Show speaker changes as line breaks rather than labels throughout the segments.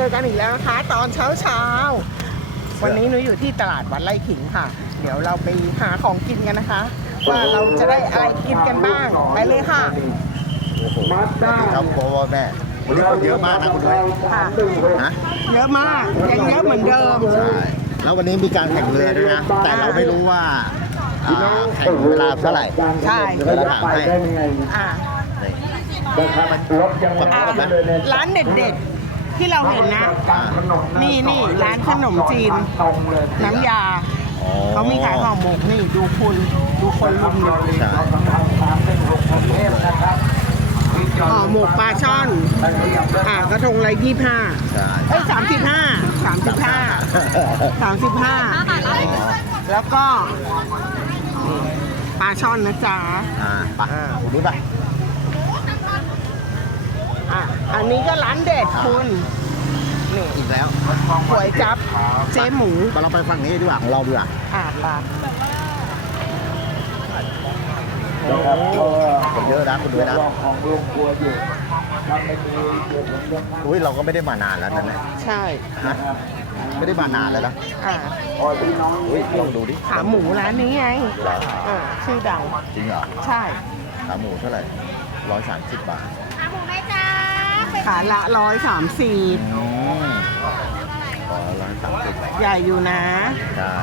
อกันอีกแล้วนะคะตอนเช้าวันนี้หนูอยู่ที่ตลาดวัดไร่ขิงค่ะเดี๋ยวเราไปหาของกินกันนะคะว่าเราจะได้อะไรกินกันบ้างไปเลยค่ะ
โอ้โหครับพ่อแม่วันนี้คนเยอะมากนะคุณด้วย
ค่ะ
ฮะ
เยอะมากยังเยอะเหมือนเดิม
ใช่แล้ววันนี้มีการแข่งเรือด้วยนะแต่เราไม่รู้ว่าแข่งเวลาเท่าไหร่
ใช่
เดี๋ยวเราจะถามให้
อ่า
นี่มันแบบนี้แบบนั้น
ร้านเด็ดๆที่เราเห็นนะ นี่ร้านขนมจีนน้ำยา
อ๋อ
เขามีขายห่อหมกนี่ดูคนรุมอยู่
ใช่
ห่อหมกปลาช่อนกระทงละ25
ใช่
เอ้ย35 แล้วก็ปลาช่อนนะจ๊ะ
ไปคุณด้วยไป
อันนี้ก็ร้านเด็ดคุณนี่
อีกแล้ว
ก๋วยจั๊บเจ๊หมู
เราไปฝั่งนี้ดีกว่าของเราดีกว่า
ปลา
คนเยอะนะคุณด้วยนะอุ้ยเราก็ไม่ได้มานานแล้วนะเนี่ย
ใช่
นะไม่ได้มานานแล้วนะ อุ้ยลองดูดิ
ขาหมูร้านนี้ไง
เหรอ
ชื่อดัง
จริงเหรอ
ใช่
ขาหมูเท่าไหร่130 บาท
ขาละ130
ขอ130
ใหญ่อยู่นะ
ใช่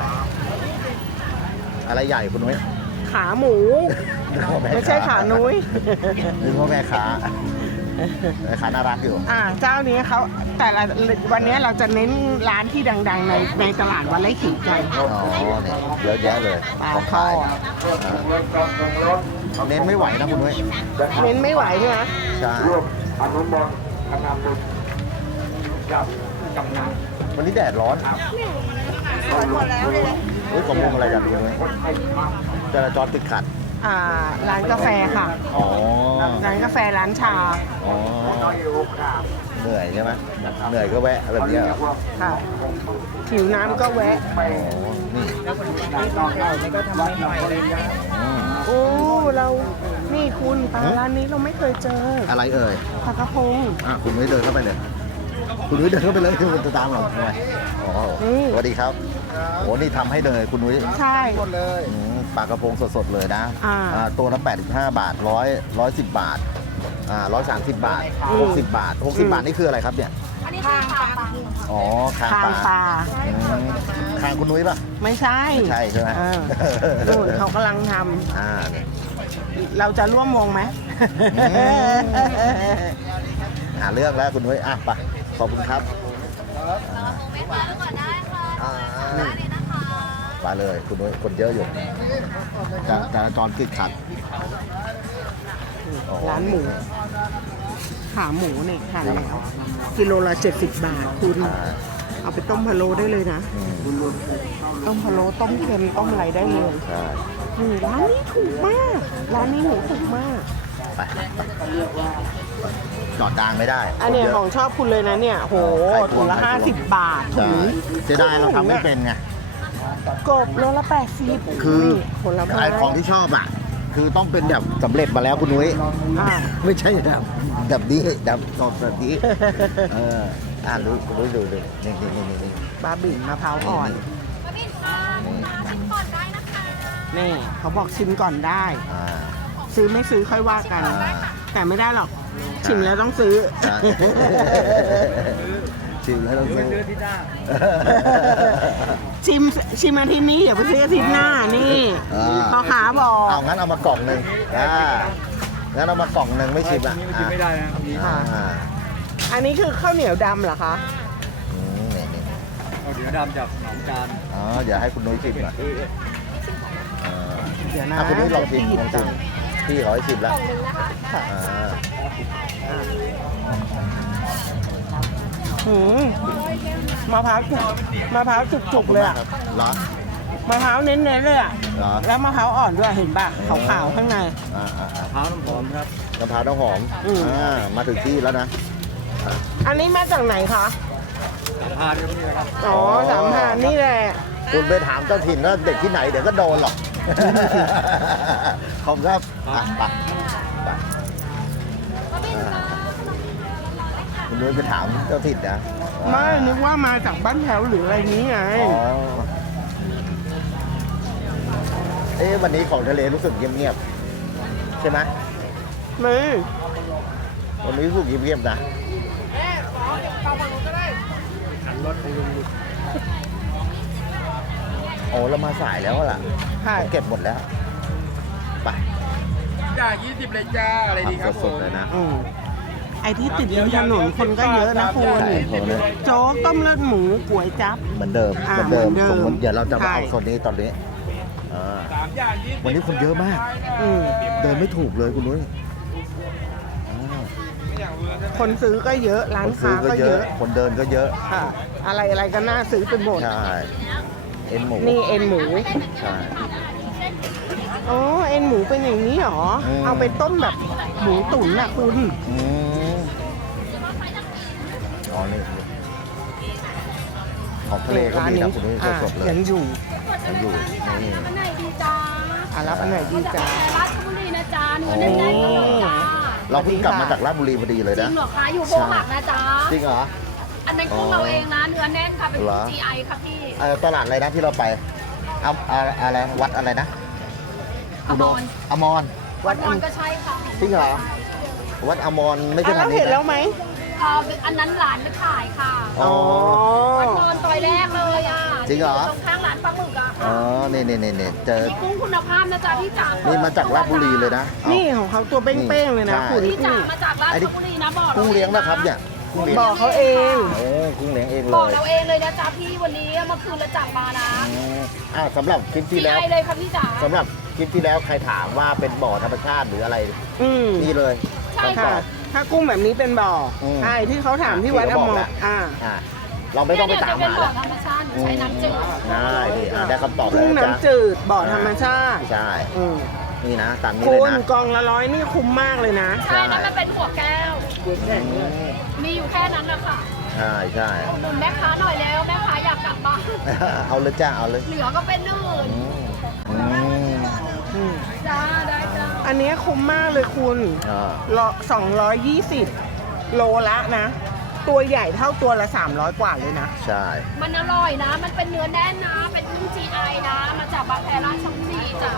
อะไรใหญ่คุณนุ้ย
ขาหมู ไม่ใช่ขานุ้ย
นึกว่าแม่ค้าแม่ค้าน่ารักอยู่
เจ้านี้เขาแต่ละวันนี้เราจะเน้นร้านที่ดังๆในตลาดวัดไร่ขิงกัน
อ๋อเนี่ยเยอะแยะเลย
ปลา
ของ
ทอ
ขาย
ด
เน้นไม่ไหวนะคุณนุ้ย
เน้นไม่ไหวใช่ไหม
ใช่วันนี้แดดร้อนเฮ้ยของมุมอะไรกันคุณนุ้ยจราจรติดขัด
ร้านกาแฟค่ะ
อ๋อ
ร้านกาแฟร้านชา
อ๋อเหนื่อยใช่ไหมเหนื่อยก็แวะแบบเนี้ยเหรอ
ค่ะหิวน้ำก็แวะ
อ๋อนี่
โอ้นี่คุณปลาร้านนี้เราไม่เคยเจอ
อะไรเอ่ย
ปลากระพง
คุณนุ้ยเดินเข้าไปเลยคุณนุ้ยเดินเข้าไปเลยคือมันจะตามเราทำไมอ๋อสวัสดีครับโอ้นี่ทำให้เลยคุณนุ้ย
ใช่
ปลากระพงสดๆเลยนะ ตัวละ85 บาท110 บาท130 บาท60 บาท60 บาทนี่คืออะไรครับเนี่ย
อันนี้คือปลาปลา
อ๋อคาง
คาง
ป
ป
ลา
ลา
คางคุณนุ้ยป่ะ
ไม่ใช่
ไม่ใช่ใช่ไหม
นู่นเขากำลังท
นี่
ำเราจะร่วมวงไหม
หาเรื่องแล้วคุณนุ้ยไปขอบคุณครับ
เว้นมาก่อนได้ค่ะร้านนี้นะคะ
มาเลยคุณนุ้ยคนเยอะอยู่จราจรติดขัด
ร้านหมูขาหมูเนี่ยหั่นแล้วกิโลละ70 บาทคุณเอาไปต้มพะโล้ได้เลยนะต้มพะโล้ต้มเค็มต้มอะไรได้เลย
ใช่
นี่ร้านนี้ถูกมากร้านนี้หมูถูกมาก
ไปจอดดังไม่ได้
อันเนี้ยของชอบคุณเลยนะเนี่ยโหถุงละ50 บาทถุง
เสียดายเราทำไม่เป็นไง
กบโลละ80
คือ
นี่ผลไม้
ไอของที่ชอบคือต้องเป็นแบบสำเร็จมาแล้วคุณนุ้ย ไม่ใช่แบบนี้แบบสดแบบนี้ดูคุณนุ้ยดูนี่
บาบิ่นมะพร้าวอ่อน
กระบิ่นค่ะชิมก่อนได้นะคะ
นี่เขาบอกชิมก่อนได้ ซื้อไม่ซื้อค่อยว่ากัน แต่ไม่ได้หรอก ชิมแล้วต้องซื้อ
ชิมแล้วต้องซื้อ
ชิมอาทิตย์นี้อย่าไปซื้ออาทิตย์หน้านี่พ่อค้าบอก
เอางั้นเอามากล่องหนึ่งงั้นเอามากล่องหนึ่งไม่ชิมอ่ะไม่ได้นะ
อันนี้คือข้าวเหนียวดำเหรอคะ
นี่
เอาเดี๋ยวดำจากหนองจาน
เดี๋ยวให้คุณนุ้ยชิมก่อน
เดี๋ยวนะ
คุณนุ้ยลองชิมพี่ขอให้ชิมแล้ว
มะพร้าวจุกๆเลยอ่ะ
เหรอ
มะพร้าวเน้นๆเลยอ่ะ
เหรอ
แล้วมะพร้าวอ่อนด้วยเห็นป่ะขาวๆข้างใน
มะพร้าวน้ำหอมครับ
มะพร้าวน้ำหอมมาถึงที่แล้วนะ
อันนี้มาจากไหนคะ
3,000ครับนี่นะครับ
3,000นี่แหละ
คุณไปถามเจ้าถิ่นว่าเด็กที่ไหนเดี๋ยวก็โดนหรอก ขอบครับไปคุณนุ้ยไปถามเจ้าถิ่นนะ
ไม่นึกว่ามาจากบ้านแถวหรืออะไรนี้ไง
อ๋อวันนี้ของทะเลรู้สึกเงียบๆใช่ไหม
ไม่
วันนี้รู้สึกเงียบๆนะโอ้เรามาสายแล้วล่ะ
ใช่
เก็บหมดแล้วไป
จ้า20เลยจ้าอะไรดีครับ
สดๆเลยนะ
ไอ้ที่ติดริมถนนคนก็เยอะนะคุณ
ใช่ผมเลย
โจ๊กต้มเลือดหมูก๋วยจั๊บ
เหมือนเดิม
อ่า
เหมือนเดิม
เหมือนเดิม
สมมติเดี๋ยวเราจะมาเอา
ใช่
โซนนี้ตอนนี้
3อย่าง20
วันนี้คนเยอะมาก
อืม
เดินไม่ถูกเลยคุณนุ้ยอ่า
คนซื้อก็เยอะร้า
คน นซื้
ค้า
อก็
ก็
เย
เย
อะ
อะ
คนเดินก็เยอะ
ค่ะ อะไรก็น่าซื้อไปหมด
ใช่เอ็นหมู
นี่เอ็นหมู
ใช่
อ๋อเอ็นหมูเป็นอย่างนี้เหรอ
อืม
เอาไปต้มแบบหมูตุ๋นน่ะคุณ
อืมอ๋อนี่ของทะเลก็มีนะคุณนุ้ยสดๆเลย
ยังอยู่
ยังอยู่นี่
อันไหนดีจ้า
รับอันไหนดีจ้า
ราชบุรีนะจ้าเนื้อแน่นๆเลยจ้า
เราเพิ่งกลับมาจากราชบุรีพอดีเลย
จริ
นะ
งเหรอคะอยู่โบหักนะจ้า
จริงเหรอ
อันนั้นของเราเองนะเนื้อแน่นค่ะเป็น
เหรอ
GI ค่ะพี่
ตลาดอะไรนะที่เราไปอะไรวัดอะไรนะ
อมร
อมร
วัดมอนก็ใช่ค่ะ
จริงเหรอ วัดอมรไม่ใช่
อ่ะ
ทา
เรา
งนี้
เห็นแล้ว
นะ
ไหม
อันนั้นหลานไปขายค่ะ
อ๋อ
วัดมอนซอยแรกเลยอ่ะ
จริงเหรอ
ตรงข้างร้านปลาหมึกอ่ะ
อ๋อนี่เจอ
มีกุ้งคุณภาพนะจ๊ะพี่จ๋า
นี่มาจากราชบุรีเลยนะเอา
นี่ของเขาตัวเป้งๆเลยนะ
ใช่
คุณ
พี่จ๋ามาจากราชบุรีนะบอก
กุ้งเลี้ยงนะครับเนี่ยกุ้งเลี้ยง
บอกเขาเอง
โอ้กุ้งเลี้ยงเองเล
บอก
ย
เราเองเลยนะจ๊ะพี่วันนี้เมื่อคืนเราจับมานะ
สำหรับคลิปที่แล้ว
GI เลยค่ะพี่จ๋า
สำหรับคลิปที่แล้วใครถามว่าเป็นบ่อธรรมชาติหรืออะไร
อืม
นี่เลย
ใช่
คำต
ค่ะ
อบ
ถ้ากุ้งแบบนี้เป็นบ่ออ
ม
ใช่ที่เขาถามที่วัดอมรอ่า
อ่ะเราไม่ต้องไปตาม
เนี่ย
หา
เดี๋ยวจะเป็นบ่อ
แล้ว
ธรรมชาติใช้น้ำจืด
ได้ดิได้คำตอบ
กุ้ง
แล้วนะ
น้ำจืดบ่อธรรมชาติ
ใช่
อืม
นี่นะตามนี้
คุ
เลย
ณ
นะ
กองละ100นี่คุ้มมากเลยนะ
ใช่นั่นมันเป็นหัวแก้ว
อืม
มีอยู่แค่นั้นแหละค่ะ
ใช่ใช่
อุดหนุนแม่ค้าหน่อยแล้วแม่ค้าอยากกลับบ้าน
เอาเลยจ้าเอาเลย
เหลือก็เป็นนื่น
อืม
อืม
จ้าได้จ้า
อันนี้คุ้มมากเลยคุณ
อ่า
220 โลละนะ ตัวใหญ่เท่าตัวละ 300 กว่าเลยนะ
ใช่
มันอร่อยนะ มันเป็นเนื้อแน่นนะ เป็นนุ่ม GI นะ มาจากบางแพราชบุรีจ้ะ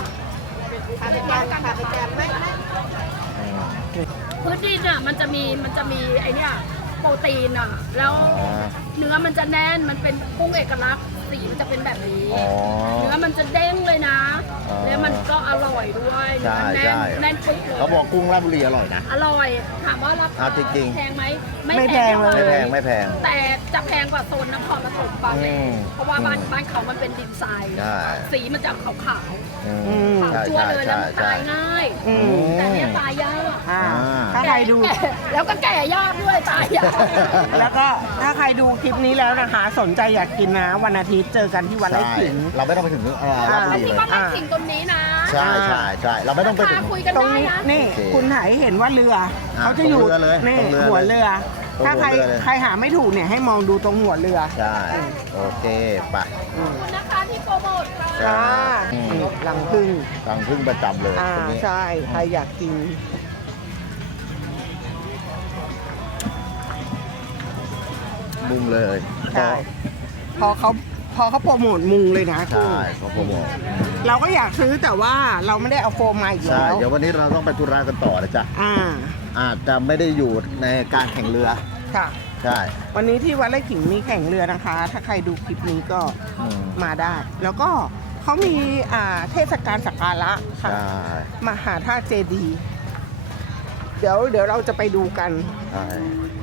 พื้นดินอ่ะมันจะมีไอเนี้ยโปรตีนอ่ะ แล้ว
อ๋อ
เนื้อมันจะแน่น มันเป็นกุ้งเอกลักษณ์สีมันจะเป็นแบบนี้
อ๋อ
เนื้อมันจะเด้งเลยนะ
อ๋อ
แล้วมันก็อร่อยด้วย
ใช่
เนื้อแน่น
ใช่
แน่นปึ๊กเลย
เขาบอกกุ้งราชบุรีอร่อยนะ
อร่อย ถามว่าราคา
เอาจริงๆ
แพงไหม
ไม่แพงเลย
ไม่แพงไม่แพง
แต่จะแพงกว่าโซนนครปฐมบางแห่ง
อืม
เพราะว่าบ้านเขามันเป็นดินทราย
ใช่
สีมันจะขาว
อืม
ม
ๆขาว
ใช่
จั่ว
ใช่
เลยแล้ว
ใช่
มัน
ใช่
ตายง่าย
อืม
แต่เนี้ยตายยาก
อ่า
อ่า
ถ้าใครดู
แก่แล้วก็แก่ยากด้วยตายยาก
แล้วก็ถ้าใครดูคลิปนี้แล้วนะคะ สนใจอยากกินนะ วันอาทิตย์เจอกันที่วัดไร่
ใช่
ขิง
เราไม่ต้องไปถึงราชบุรี
ที่
เลย
บ้านรักสิ่งตรงนี้นะ
ใช่ใช่ใช่เราไม่ต้องไปถึง
คุยกัน
ตรง
ได้
นี้
นะ
นี่
โอเค
คุณถ่ายให้เห็นว่าเรือ เขาจะอยู่
ตรงเรือเลย
นี่
ตรงเรือ
หัวเรือ
ตรง
ถ้าใคร
หัวเรือเลย
ใครหาไม่ถูกเนี่ยให้มองดูตรงหัวเรือ
ใช่โอเคไป
ขอบคุณนะคะที่โปรโมทค่ะ
ใช่
ค่ะ
อืม
นี่หลังพึ่ง
ตังพึ่งประจำเลย
อ่า
ตรงนี้
ใช่ใครอยากกิน
มุงเลย
ใช่พอเขาโปรโมทมุงเลยนะคุณ
ใช่เขาบอก
เราก็อยากซื้อแต่ว่าเราไม่ได้เอาโฟมมาอีก
ใช่
แล้ว
เดี๋ยววันนี้เราต้องไปธุระกันต่อนะจ๊ะ
อ่า
อาจจะไม่ได้อยู่ในการแข่งเรือ
ค่ะ
ใช่
วันนี้ที่วัดไร่ขิงมีแข่งเรือนะคะ ถ้าใครดูคลิปนี้ก็
อืม
มาได้ แล้วก็เขามีเทศกาลสักการะค่ะ
ใช่
มหาธาตุเจดีย์เดี๋ยวเราจะไปดูกัน
ใช่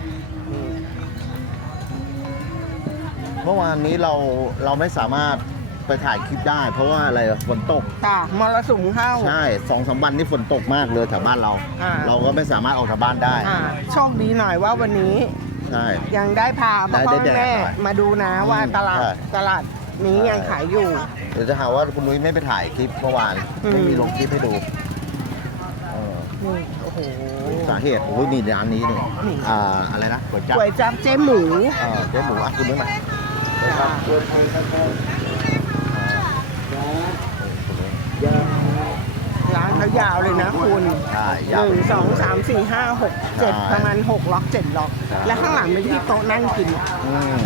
เมื่อวานนี้เราไม่สามารถไปถ่ายคลิปได้ เพราะว่าอะไรฝนตก
ค่ะมรสุมเข้า
ใช่2-3 วันนี้ฝนตกมากเลยแถวบ้านเรา
อ่า
เราก็ไม่สามารถออกจากบ้านได้
โชคดีหน่อยว่าวันนี้
ใช่
ยังได้พาพ่อ
ได้
พ่อ
แดด
แม่
หน่อย
มาดูนะว่าตลาด
ใช่
ตลาดนี้ยังขายอยู่
เดี๋ยวจะหาว่าคุณนุ้ยไม่ไปถ่ายคลิปเมื่อวาน
อืม
ไม่มีลงคลิปให้ดูเออ
นี่โอ้โห
สาเหตุโอ้ยนี่ร้านนี้นี่
นี่
อะไรนะก๋วยจั๊บ
ก๋วยจั๊บเจ๊หมู
เจ๊หมูอ่ะคุณนุ้ยมาเจ๊ครับคุณนุ้ย
ร้านเขายาวเลยนะคุณ
ใช่
ห
ยาว
นึ่งสองสามสี่ห้าหกเจ็ด
ใช่
ประมาณ6 ล็อก 7 ล็อก
ใช่
และข้างหลังเป็นที่โต๊ะนั่งกิน
อืม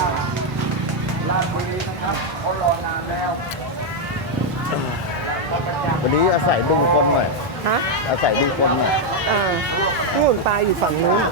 วันนี้อาศัยดูคนหน่อย
ฮะ
อาศัยดูคนหน่อย
นู่นปลาอยู่ฝั่งนู้น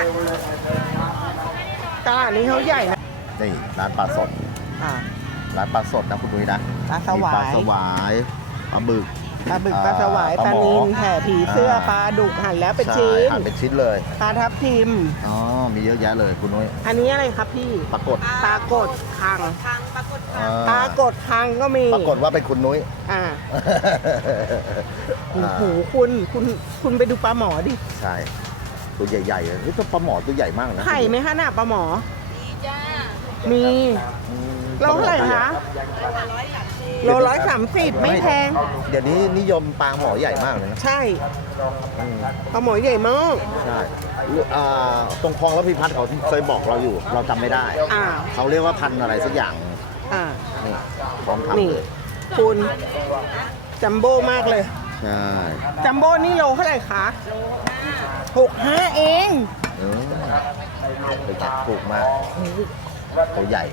ตลาดนี้เขาใหญ่นะ
นี่ร้านปลาสด
อ่า
ร้านปลาสดนะคุณนุ้ยนะ
ปลาสวาย
มีปลาสวายปลาบึก
ปลาบึกปลาสวาย
ป
ป
ลา
ลา
หมอ
นิลแผ่ผีเสื้อปลาดุกหั่นแล้วเป็น
ใช่
ชิ้น
หั่นเป็นชิ้นเลย
ปลาทับทิม
อ๋อมีเยอะแยะเลยคุณนุ้ย
อันนี้อะไรครับพี่
ปรากฏ
ปลากดคัง
อ่า
ปลากดคังก็มี
ปรากฏว่าเป็นคุณนุ้ย
อ่าโอ้โหคุณไปดูปลาหมอดิ
ใช่ตัวใหญ่ๆเลยนี่ตัวปลาหมอตัวใหญ่มากนะ
ไข่ไหมคะน่ะปลาหมอ
จ้า
มี
อืม
โลเท่าไหร่คะโล130ไม่แพง
เดี๋ยวนี้นิยมปลาหมอใหญ่มากเลยนะ
ใช่
อืม
ปลาหมอใหญ่มาก
ใช่ตรงคลองระพีพัฒน์เขาเคยบอกเราอยู่ เราจำไม่ได้
อ่า
เขาเรียกว่าพันธุ์อะไรสักอย่าง
อ่า
นี่พร้อมทำ
นี่
เลย
คุณจัมโบ้มากเลย
ใช่
จัมโบ้นี่โลเท่าไหร่คะ65เอง
เออเป็นไงถูกมากตัวใหญ่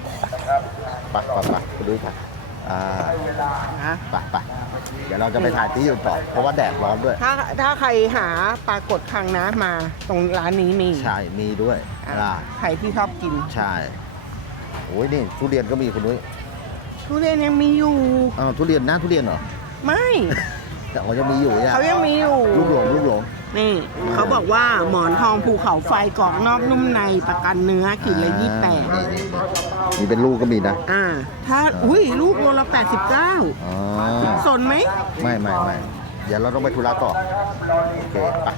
ไปดูค่ะ
นะ
ไปเดี๋ยวเราจะไปถ่ายที่อยู่ต่อเพราะว่าแดดร้อนด้วย
ถ้าใครหาปลากดคังนะมาตรงร้านนี้มี
ใช่ มีด้วย
อ่าใครที่ชอบกิน
ใช่โอ้ยนี่ทุเรียนก็มีคุณนุ้ย
ทุเรียนยังมีอยู่
อ้าวทุเรียนนะทุเรียนเหรอ
ไม่
แต่ว่ายังมีอยู่เนี่ย
เขายังมีอยู่
ลูกหลง
นี่เขาบอกว่าหมอนทองภูเขาไฟกรอบนอกนุ่มในประกันเนื้อขีดละ28
นี่เป็นลูกก็มีนะ
ถ้าอุ้ยลูกโลละ89
อ๋อ
สนไหม
ไม่เดี๋ยวเราต้องไปธุระต่อโอเคไป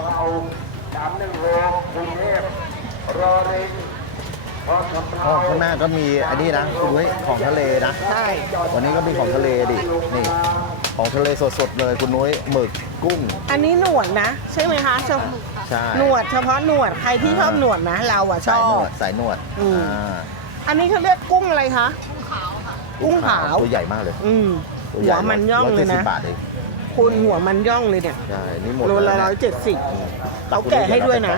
ข้างหน้าก็มีอันนี้นะคุณนุ้ยของทะเลนะ
ใช่
วันนี้ก็มีของทะเลดินี่ของทะเลสดๆเลยคุณนุ้ยหมึกกุ้ง
อันนี้หนวดนะ ใช่ไหมคะเฉพาะ
ใช่
หนวดเฉพาะหนวดใครที่ชอบหนวดนะ เราอะช
สาย
อ
หน
บ
วดสายหนวด
อืม
อ่า
อันนี้เขาเรียกกุ้งอะไรคะ กุ้งขาว
ตัวใหญ่มากเลย ตัว
หัวมันย่องเลยนะ
170 บาทเอง
คุณหัวมันย่องเลยเนี่ย
ใช่นี่หมด
โลละ
แวนะ
170เราแกะให้ด้วยนะ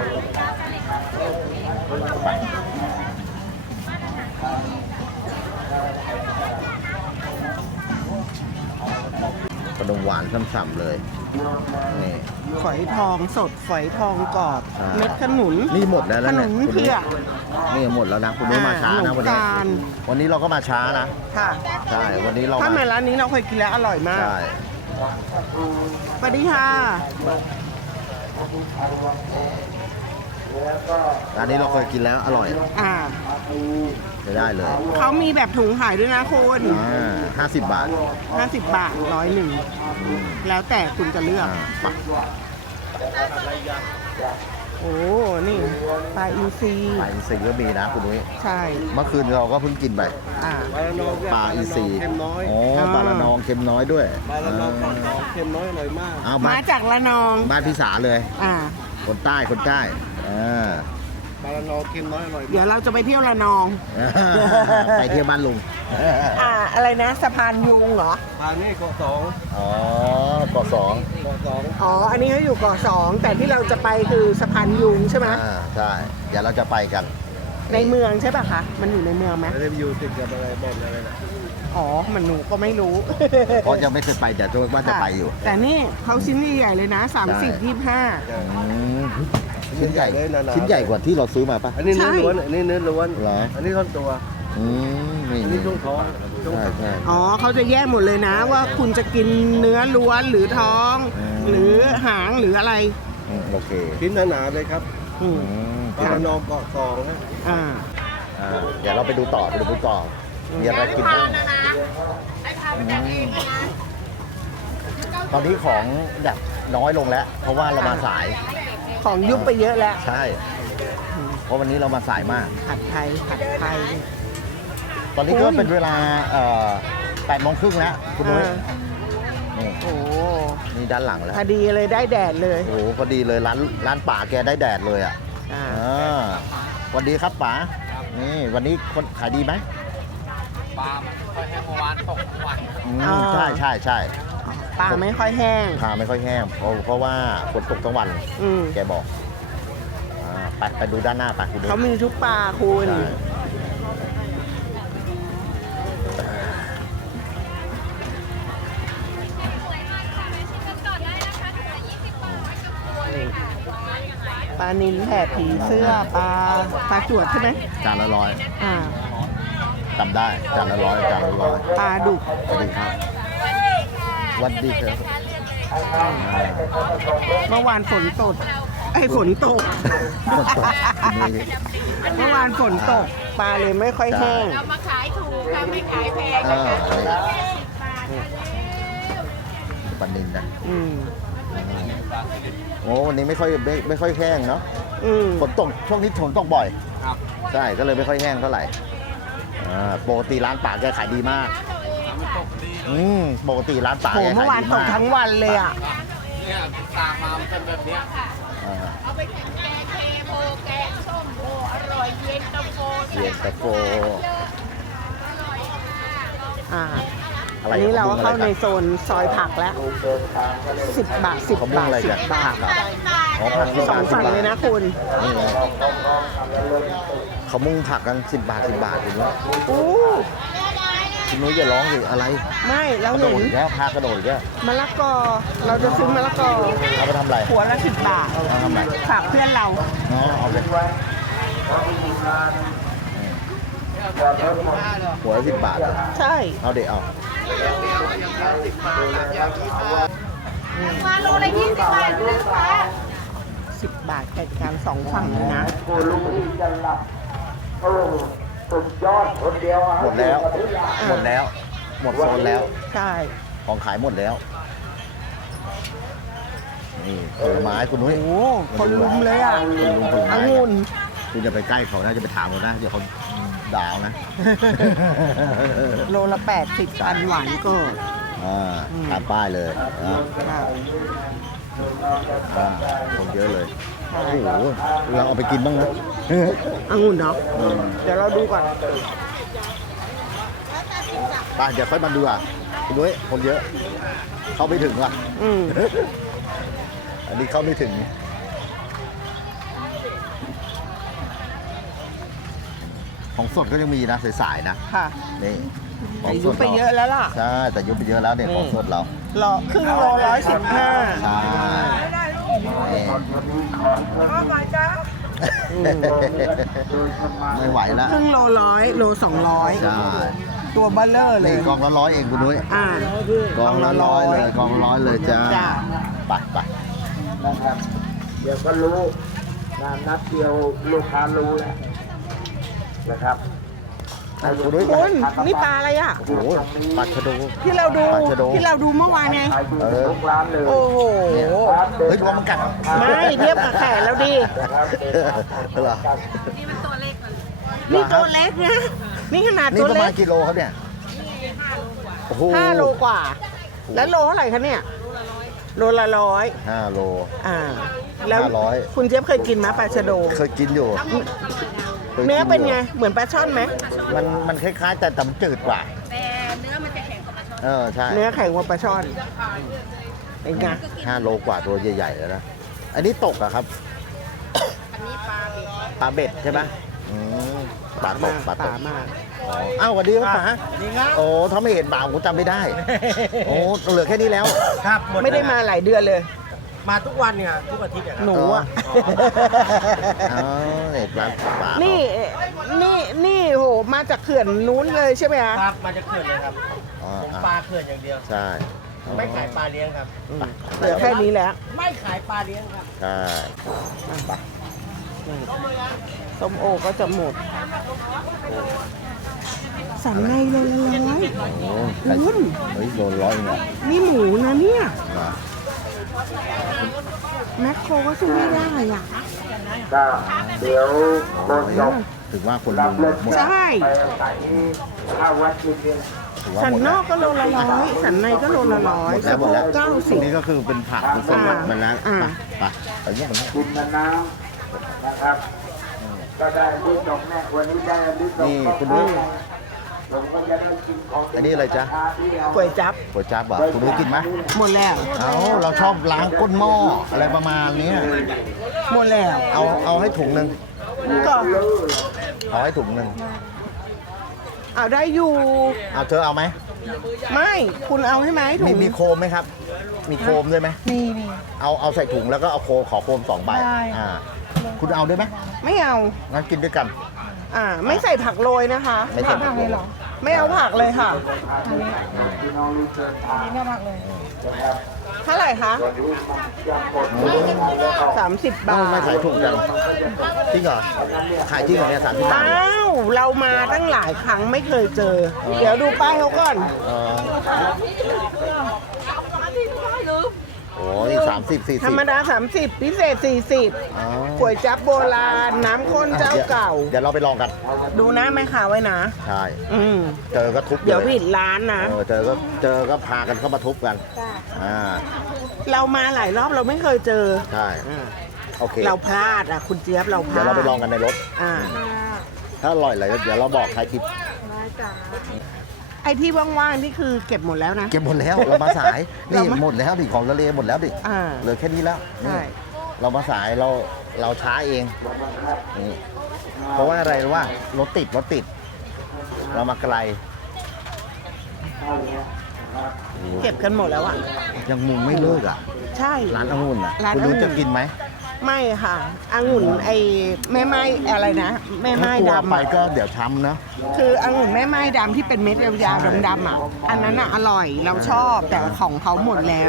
ขนมหวานฉ่ำๆเลยนี่
ฝอยทองสดฝอยทองกรอบ
ใช่
เม็ดขนุน
นี่หมดแล้ว
ข
นะ
น
เนี่ย
ม
คุณ
เผื
นุ้ย
อก
นี่หมดแล้วนะคุณนุ้ยมาช้านะ
ขนม
วันนี้
ตาล
วันนี้เราก็มาช้านะ
ค่ะ
ใช่วันนี้เรา
ถ้า
มา
มาร้านนี้เราเคยกินแล้วอร่อยมาก
ใช่
สวัสดีค่ะ
ร้านนี้เราเคยกินแล้วอร่อย ไม่ได้เลย
เขามีแบบถุงขายด้วยนะคุณ
50 บาท
50 บาท101แล้วแต่คุณจะเลือก
ไป
โอ้ นี่ปลาอินทรี
ปลาอินทรีก็มีนะคุณนุ้ย
ใช่
เมื่อคืนเราก็เพิ่งกินไป
อ่า
ปลาอินทรีอ๋อปลาละนองเค็มน้อยด้วย
ปลาละนองเค็มน้อยอร่อยมาก
เอา
มา
บ้าน
จากละนอง
บ้านพี่สาเลย
อ่า
คนใต้อ่า
ปลาละนองเค็มน้อยอร่อย
เดี๋ยวเราจะไปเที่ยวละนอง
ไปเที่ยวบ้านลุง
อะไรนะสะพานยุงเหรอ
ทางนี้เกาะสอง
อ๋อเกาะสอง
เกาะสอง
อ๋อ อันนี้เขาอยู่เกาะ2แต่ที่เราจะไปคือสะพานยุงใช่ไหม
ใช่ เดี๋ยวเราจะไปกัน
ในเมืองใช่ป่ะคะ มันอยู่ในเมืองไหม
ไม่ได้อยู่ติดกับอะไรบ่อนอะไรนะ
อ๋อ มันหนูก็ไม่รู้
เพราะยังไม่เคยไปเดี๋ยวจะว่าจะไปอยู่
แต่นี่เขาชิ้นใหญ่ๆเลยนะ 30 25
อืมชิ้นใหญ่ชิ้นใหญ่กว่าที่เราซื้อมาปะ
อันนี้เนื้อ
ใช่
ล้วนอันนี้เนื้อล้วน
เหรอ
อันนี้ท่อนตัว
อืมนี่
อันนี้ช่วงท้องช่วง
ใช่
อ๋อเขาจะแยกหมดเลยนะว่าคุณจะกินเนื้อล้วนหรือท้อง หรือหางหรืออะไร
โอเค
ชิ้นหนาๆเลยครับ
อืม
ปลาละนองเกาะสองนะ
อ่า
เดี๋ยวเราไปดูต่อมีอะไรกินบ้างตอนนี้ของแบบน้อยลงแล้ว เพราะว่าเรามาสาย
ของยุบไปเยอะแล้ว
ใช่ เพราะวันนี้เรามาสายมาก
ผัดไทย
ตอนนี้ก็เป็นเวลา8 โมงครึ่งแล้วคุณนุ้ย นี่
โอ้
นี่ด้านหลังแล้ว
พอดีเลยได้แดดเลย
โอ้โหพอดีเลยร้านป่าแกได้แดดเลยอ่ะ
อ่า
สวัสดีครับป๋านี่วันนี้คนขายดีไหม
ปลามันค่อยให้เมื่อวานตกวัน
ใช่
ปลาไม่ค่อยแห้ง
ปลาไม่ค่อยแห้งเพราะว่าฝนตกทั้งวัน
อืม
แกบอกไปดูด้านหน้าไปคุณดู
เขามีทุกปลาคุณ
ใช่
ปลานิลแผ่ผีเสื้อปลาจวดใช่ไหม
จานละ100
อ่า
จำได้จานละ100จานละ100
ปลาดุก
สวัสดีครับสวัสดีครับ
เมื่อวานฝนตกฝนตก
ฝนตกนี่
เมื่อวานฝนตกปลาเลยไม่ค่อยแห้ง
เรามาขายถูกค่ะไม่ขายแพง
อ่า
นะคะ
นี่ปลานินนะ
อืม
โอ้วันนี้ไม่ค่อยแห้งเนาะ
อืม
ฝนตกช่วงนี้ฝนตกบ่อยใช่ก็เลยไม่ค่อยแห้งเท่าไหร่ปกติร้านป่าแกขายดีมากปกติร้านป่า
โห
แก
เมื่อวานตกทั้งวันเลยอ่ะ
เอาไปแข่งแกงเคโบแกงส้มโบอร่อยเย็นตาโฟ
เย็นตาโฟ
อ่า
อะไร
อันนี้เราก็เข้าใน
ข
โซนซอยผักแล้ว10 บาท 10
เขามุ่
บาง ท
อะไรกัน
10 บาท
อ๋อผัก10
ส
บา
อง
ท
ฝั่งเลยนะคุณ
นี่ไงเขามุ่งผักกัน10 บาท 10 บาทอย่างนี้
อู้
คุณนุ้ยอย่าร้องสิอะไร
ไม่เรา
กระโด
เห็น
ดอีกแล้วพากระโดดอีกแล้ว
มะละกอ เราจะซื้อมะละกอ
เอาไปทำอะไร
หัวละ10 บาท
เอาทำอะไร
ฝากเพื่อนเรา
อ๋อเอาไปหัวละ10 บาทเหรอ
ใช่
เอาเด็กเอา
มาโลละ20 บาทนะลูกค้า
10 บาทแข่งกัน2ฝั่งเลยนะ
หมดแล้ว หมดแล้ว หมดโซนแล้ว
ใช่
ของขายหมดแล้ว นี่ผลไม้คุณนุ้ย
โอ้คนลุมเลยอ่ะ
คนลุมผลไม้
องุ่น
คุณจะไปใกล้เขานะจะไปถามเขานะเดี๋ยวเขาด่าเอานะ
โลละ80อันหวานก็
ตามป้ายเลย
ค่ะ
คนเยอะเลย โอ้โหเราเอาไปกินบ้างนะ
องุ่นเนาะเดี๋ยวเราดูก่อน
ไปเดี๋ยวค่อยมาดูอ่ะคุณนุ้ยคนเยอะ เข้าไม่ถึงว่ะ
อืม
อันนี้เข้าไม่ถึง ของสดก็ยังมีนะสายๆนะ
ค่ะ
นี่ขอ
แต่
งส
ยุบ
ด
ไปเยอะแล้วล่ะ
ใช่แต่ยุบไปเยอะแล้วเนี่ยของสดเรา
รอครึ่งโล115
ใช่นี่ไม่ไหวแล้ว
ครึ่งโล100โล
ใช่
200 ตัวเบัลเลอร์เล
นี่
ย
กองละ100เองคุณนุ้ย กองละ100เลยกองละ100เลยจ้า
จ้า
ไป
เดี๋ยวก็รู้นะนัดเดียวลูกค้ารู้แล้วนะครับ
คุณนุ้ย
คุณนี่ปลาอะไรอ่ะ
โอ้โหปลาชะโด
ที่เราดู
ปลาชะโด
ที่เราดูเมื่อวานไง
เออ
ทุกร้านเลย
โอ้โห
เนี่ยเฮ้ยระวังมันกัด
ไม่เทียบกับแขนแล้วดิ
เหรอ
นี่ตัวเล็กนะ นี่ขนาด
นี่
ตัว
ประ
เล็
มาณ
ก
กิโลครับเนี่ยโอ้โห
5 โลกว่า แล้วโลเท่าไหร่คะเนี่ย โลละ100
5 โล
แล้ว
500
คุณเจี๊ยบเคยกินไหมปลาชะโด
เคยกินอยู่คยกิ
เนื้อเป็น
ยู่
ไง เหมือนปลาช่อนไหม
มันคล้ายๆแต่มันจืดกว่า
แต่เนื้อมันจะแข็งกว่าปลาช่อน
ใช่
เนื้อแข็งกว่าปลาช่อนเป็นไง
5 โลกว่าตัวใหญ่ๆแล้วนะ อันนี้ตกอะครับ
อันนี้ปลาเบ็ด
ปลาเบ็ดใช่ไหมปลาตกปลาต
ป่าก มาก
อ้าวสวัสดีครับป๋าโอ้ถ้าไม่เห็นป๋าผมจำไม่ได้ โอ้เหลือแค่นี้แล้ว
ครับ
ไม่ได้มาหลายเดือนเลย
มาทุกวันเนี่ยทุกอาทิตย์เนี่ยครับ
หนูอ่ะ
อ๋อเนี่ยปลาป๋า
นี่โห มาจากเขื่อนนู้นเลยใช่ไหมคะ
ครับมาจากเขื่อนเลยครับ
อ๋อ
ผมปลาเขื่อนอย่างเดียว
ใช่
ไม่ขายปลาเลี้ยงครับ
เหลือแค่นี้แล้ว
ไม่ขายปลาเลี้ยงครับ
ใช่ไป
ส้มโอก็จะหมด สันในโลละ100
โอ้ไข่เฮ้ยโดนร้อยเนี่ย
นี่หมูนะเนี่ย
อ่ะ
แมคโครก็ซื้อไม่ได้อ่ะ
ก็เดี๋ยวโดนจบ
ถึงว่าคนลุมหมด
ใช่
ไปใส่ข้าววัดกินเอง
ถือว่า
สัน
หมด
น
แล้ว
อกก็โลละ100 สันในก็โลละ100
หมดแล้วหมดแล้วตรงนี้
90
ก็คือเป็นผักเป็นสลัดมันแล้ว
อ่า
ไปไปเยี่ยมมัน
กินน้ำนะครับ ก็ได้ที่สองแม่วันนี้ได้ที่สอง
นี่
ก็
คุณนุ้ยอันนี้อะไรจ๊ะ
ก๋วยจั๊บ
ก๋วยจั๊บเหรอคุณนุ้ยกินไหม
หมดแล้ว
เอาเราชอบล้างก้นหม้ออะไรประมาณเนี้ย
หมดแล้ว
เอาให้ถุงหนึ่ง
ก็
เอาให้ถุงหนึ่ง
เอาได้อยู่
เอาเธอเอาไหม
ไม่คุณเอาใช่ไหมถุง
มีโคมไหมครับ มีโคมด้วยไหม
มี
เอาใส่ถุงแล้วก็เอาขอโคม2 ใบ
ได้
คุณเอาด้วยไหม
ไม่เอา
งั้นกินด้วยกัน
ไม่ใส่ผักโรยนะคะ
ไม่ใส่ผักเลยเหรอ
ไม่เอาผักเลยค่ะเท่าไหร่คะ30 บาท
ไม่ขายถูกจังจริงเหรอขายจริงเหรอเนี่ย30 บาท
อ้าวเรามาตั้งหลายครั้งไม่เคยเจอ เดี๋ยวดูป้ายเขาก่อน
โอ้ย30
ธรรม
40
ดา 30 พิเศษ
อ๋อ
40ก๋วยจั๊บโบราณ น้ำข้นเจ้าเก่า
เดี๋ยวเราไปลองกัน
ดูนะแม่ค้าไว้นะ
ใช่
อืม
เจอก็ทุบล
เดี๋ยวผิดร้านนะ
เจอก็พากันเข้ามาทุบกันา
เรามาหลายรอบเราไม่เคยเจอ
ใช่โอเค
เราพลาดคุณเจี๊ยบเราพลาด
เดี๋ยวเราไปลองกันในรถ
อ่า
ถ้าอร่อยอะไรเดี๋ยวเราบอกใครคลิป
ไอ้ที่ว่างๆนี่คือเก็บหมดแล้วนะ
เก็บหมดแล้วเรามาสาย นี่
เรามา
หมดแล้วดิของทะเลหมดแล้วดิ
อ่า
เหลือแค่นี้แล้วนี่
ใช่
เรามาสายเราช้าเองนี่เพราะว่าอะไรรู้ว่ารถติดเรามาไกล
เก็บกันหมดแล้วอ่ะ
ยังมุงไม่เลิกอ่ะ
ใช่
ร้านองุ่นอ่ะ
ร้าน
คุณรู้
องุ่น
จะกินไหม
ไม่ค่ะองุ่นไอ้แม่ไม้อะไรนะ แม่ไม้
ถ้ากลัว
ดำ
ไป
อะ
ก็เดี๋ยวช้ำนะ
คือองุ่นแม่ไม้ดำที่เป็นเม็ดยาวๆดำๆอ่ะ อันนั้นอ่ะอร่อยเราชอบแต่ของเขาหมดแล้ว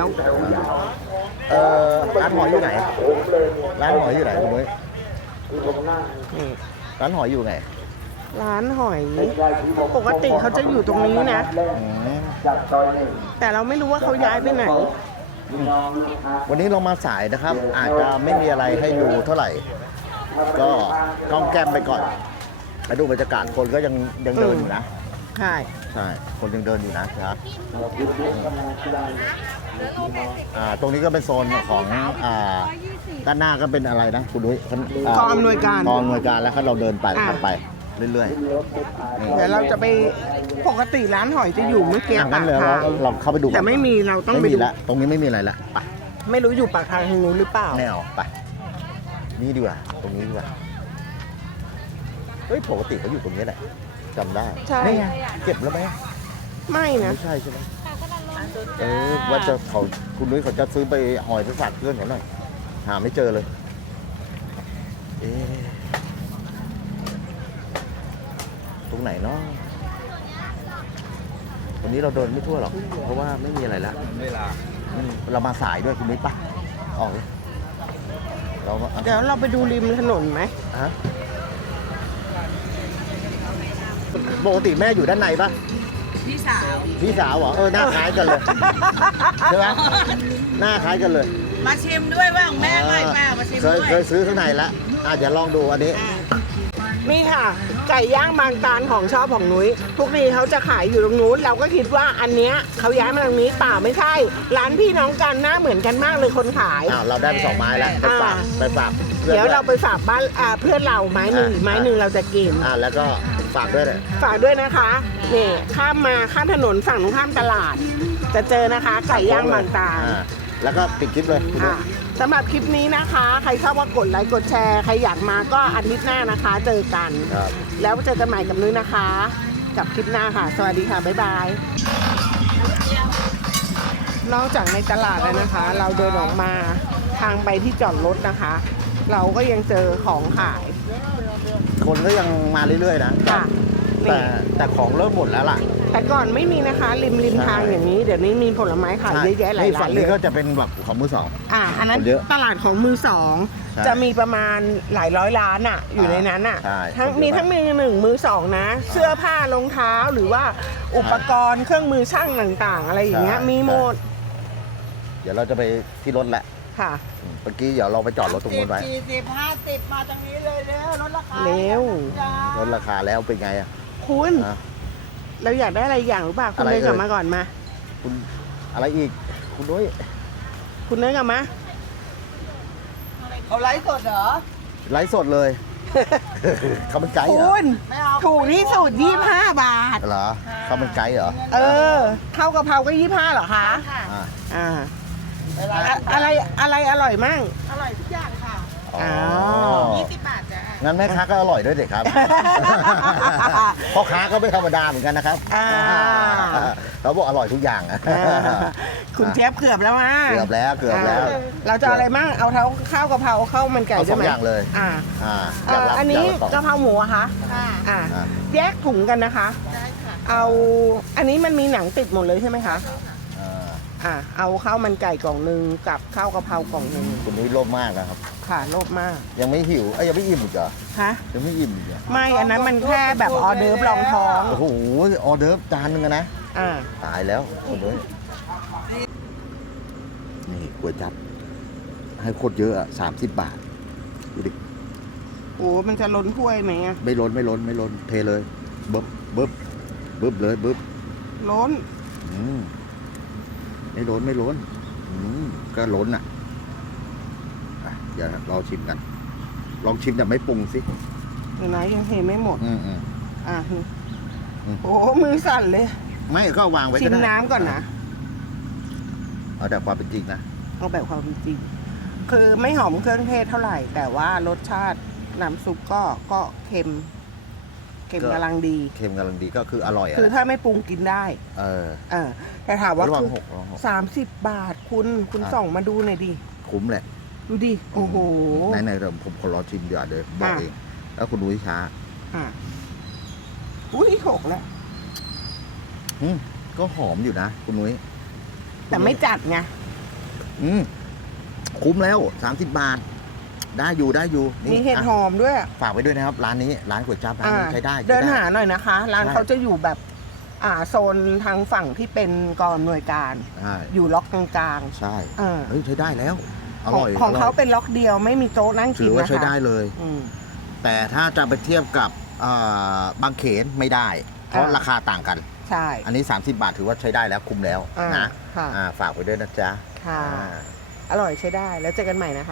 ร้านหอยอยู่ไหนร้านหอยอยู่ไหนคุณนุ้ย
นี่
ร้านหอยอยู่ไหน
ร้านหอย ปกติเขาจะอยู่ตรงนี้นะ
อืม
แต่เราไม่รู้ว่าเขาย้ายไปไหน
วันนี้เรามาสายนะครับ อาจจะไม่มีอะไรให้ดูเท่าไหร่ ก็ต้องแก้มไปก่อนไปดูบรรยากาศคนก็ยังเดินอยู่นะ
ใช่
ใช่ คนยังเดินอยู่นะครับตรงนี้ก็เป็นโซนของด้านหน้าก็เป็นอะไรนะคุณดุ้ย
กองอำนวยการ
กองอำนวยการแล้วเราเดินไปไปเรื่อยๆนี่
เดี๋ยวเราจะไปปกติร้านหอยจะอยู่เมื่อกี้
งั้
ปาน ก
เลย
ทาง
เราเข้าไปดูกัน
แต่ไม่มีเราต้อง
ไม่
ไป
มี
ดู
ละตรงนี้ไม่มีอะไรละไป
ไม่รู้อยู่ปากทางทางนู้นหรือเปล่า
ไม่เอาไปนี่ดีกว่าตรงนี้ดีกว่าเฮ้ยปกติเขาอยู่ตรงนี้แหละจำได้
ใช่
นี่ไงเก็บแล้วไหม
ไม่นะ
ไม่ใช่ใช่ไหมว่าจะเขาคุณนุ้ยเขาจะซื้อไปหอยไปฝากเพื่อนเขาหน่อยหาไม่เจอเลยเอ๊ะตรงไหนเนาะวันนี้เราเดินไม่ทั่วหรอกเพราะว่าไม่มีอะไรแล้วเรามาสายด้วยคุณนุ้ยปะออกเลยเรามา
เดี๋ยวเราไปดูริมถนนไหม
ฮะปกติแม่อยู่ด้านในปะพี่สาวเหรอหน้าคล้ายกันเลยใช่ไหมหน้าคล้ายกันเลย
มาชิมด้วยว่าของแม่ไม่ป้ามาชิมด้วย
เคยซื้อข้างในแล้วเดี๋ยวลองดูอันนี้
นี่ค่ะ ไก่ย่างบางตาลของชอบของนุ้ยทุกทีเขาจะขายอยู่ตรงนู้น เราก็คิดว่าอันเนี้ยเขาย้ายมาตรงนี้เปล่าไม่ใช่ ร้านพี่น้องกันหน้าเหมือนกันมากเลยคนขาย
เราได้ไป2 ไม้แล้วไปฝากพื่อน
เดี๋ยวเราไปฝากบ้านเพื่อนเราไม้หนึ่งไม้หนึ่งเราจะกิน
แล้วก็ฝากด้วยเลย
ฝากด้วยนะคะนี่ข้ามถนนฝั่งตรงข้ามตลาด จะเจอนะคะ ไก่ย่างบางตาล
แล้วก็ปิดคลิปเลย
สำหรับคลิปนี้นะคะ ใครชอบก็กดไลค์กดแชร์ใครอยากมาก็อาทิตย์หน้านะคะ เจอกัน
ครับ
แล้วเจอกันใหม่กับนุ้ยนะคะ กับคลิปหน้าค่ะ สวัสดีค่ะ บ๊ายบาย นอกจากในตลาดแล้วนะคะ เราเดินออกมาทางไปที่จอดรถนะคะ เราก็ยังเจอของขาย
คนก็ยังมาเรื่อยๆนะ
ค่ะ
แต่ของเริ่มหมดแล้วล่ะ
แต่ก่อนไม่มีนะคะริมทางอย่างนี้ เดี๋ยวนี้มีผลไม้ขายเยอะแยะหลาย
นี่
ร้า
ฝั่
น
ง
เล
นี้
ย
ก็จะเป็นแบบของมือสอง
อันนั้น
คนเยอะ
ตลาดของมือสอง
ใช่
จะมีประมาณหลายร้อยร้านอ่ะ อยู่ในนั้นอ่ะ
ใช่
ทั้ง
คนเยอะ
มีทั้งมือหนึ่งมือสองนะ เสื้อผ้ารองเท้าหรือว่าอุปกรณ์เครื่องมือช่างต่างๆ อะไรอย่างเงี้ยมีหมด
เดี๋ยวเราจะไปที่รถแหละ
ค่ะ
เมื่อกี้เดี๋ยวเราไปจอดรถตรงนู้นไว้
40 50 มาตรงนี้เลยเร็วลดราคาเร็ว
ลดราคาแล้วเป็นไงอ่ะ
คุณ
อ่ะ
เราอยากได้อะไรอย่างหรือเปล่าคุณ
อะไร
เดินกลับ
เอ่ย
มาก่อนมา
คุณอะไรอีกคุณด้วย
คุณเดินกลับมา
ไลฟ์สดเลยข้าวมันไก่เหรอ
คุณถูกที่สุด25 บาท
เหรอข้าวมันไก่เหรอ
เออข้าวกะเพราก็25เหรอคะ
อ่า
อ่าอะไรอร่อยมั่ง
อ๋อ
20 บาทจ้ะ
งั้นแม่ค้าก็อร่อยด้วยเด็ก ครับ พ่อค้าก็ไม่ธรรมดาเหมือนกันนะครับ
อ่า
เขาบอกอร่อยทุกอย่างอะ
คุณเจี๊ยบเกือบแล้วมั้ง
เกือบแล้วเกือบแล้ว
เราจะเอาอะไรมั่งเอาข้าวกะเพราข้าวมันไก่
เอา
ใช่ไหม
2 อย่างเลย
อ่า
ย่างละ
อันนี้
ย่างละ
กะเพราหมูอะคะอ่า แยกถุงกันนะคะเอาอันนี้มันมีหนังติดหมดเลยใช่ไหมคะ
อ่า
เอาข้าวมันไก่กล่องหนึ่งกับข้าวกะเพรากล่องหนึ่ง
คุณนุ้ยโลภมากนะครับ
ค่ะโลภมาก
ยังไม่หิวยังไม่อิ่มอีกเหรอ
ฮะ
ยังไม่อิ่มอีกเหรอ
ไม่อันนั้นมันแค่แบบออเดิร์ฟรองท้อง
โอ้โหออเดิร์ฟจานนึงอะนะ
อ่า
ตายแล้วคุณนุ้ยนี่ก๋วยจั๊บให้โคตรเยอะอะ30 บาทดูดิ
โอ้มันจะล้นถ้วยไหมอะ
ไม่ล้นเทเลยบึ๊บเลยบึ๊บ
ล้น
อืมไม่ล้นก็ล้นอ่ะเดี๋ยวเราชิมกัน ลองชิมแต่ไม่ปรุงสิ
เดี๋ยวนะยังเทไม่หมด
อืม
อ่ะ
อืม
โอ้มือสั่นเลย
ไม่ก็วางไว้
ชิ
ก็
ม
ได้
น้ำก่อนนะ
เอาแต่ความเป็นจริงนะ
เอาแบบความเป็นจริงคือไม่หอมเครื่องเทศเท่าไหร่ แต่ว่ารสชาติน้ำซุปก็เค็มกำลังดี
เค็มกำลังดีก็คืออร่อยอะ
คือถ้าไม่ปรุงกินได้
เออ
แต่ถามว่า
ระวัง
คือ
หกระวังหก
30 บาทคุณส่องมาดูหน่อยดิ
คุ้มแหละ
ดูดิ โอ้โห
ไหนเดี๋ยวผมขอรอชิมดีกว่าเดี๋ยวบอก
อ่ะ
เอง แล้วคุณนุ้ยช้า
อ่ะอุ้ย6แล้ว
ก็หอมอยู่นะ คุณนุ้ย
แต่ไม่จัดไง
คุ้มแล้ว30 บาท ได้อยู่นี่
มีเห็ด
อ่ะ
หอมด้วย
ฝากไว้ด้วยนะครับ ร้านนี้ร้านก๋วยจั๊บร้านนี้ใช้ได้
เดิน
ใช้ไ
หาหน่อยนะคะ ร้าน
ใช่
เขาจะอยู่แบบ โซนทางฝั่งที่เป็นกองอำนวยการ
ใช่
อยู่ล็อกกลาง
ใช่
ๆเออ
เฮ้ยใช้ได้แล้วอ
ของ
ร่อย
ของ
ร่ย
เขาเป็นล็อกเดียวไม่มีโต๊ะนั่ง
ถื
กิน
อว่า
นะคะ
ใช้ได้เลย
อืม
แต่ถ้าจะไปเทียบกับบางเขนไม่ได้ เพราะ
อ่า
ราคาต่างกัน
ใช่
อันนี้ 30 บาทถือว่าใช้ได้แล้วคุ้มแล้ว
อ่า
นะ
ค่ะ
ฝากไว้ด้วยนะจ๊ะ
ค่ะ
อ่า
อร่อยใช้ได้แล้วเจอกันใหม่นะคะ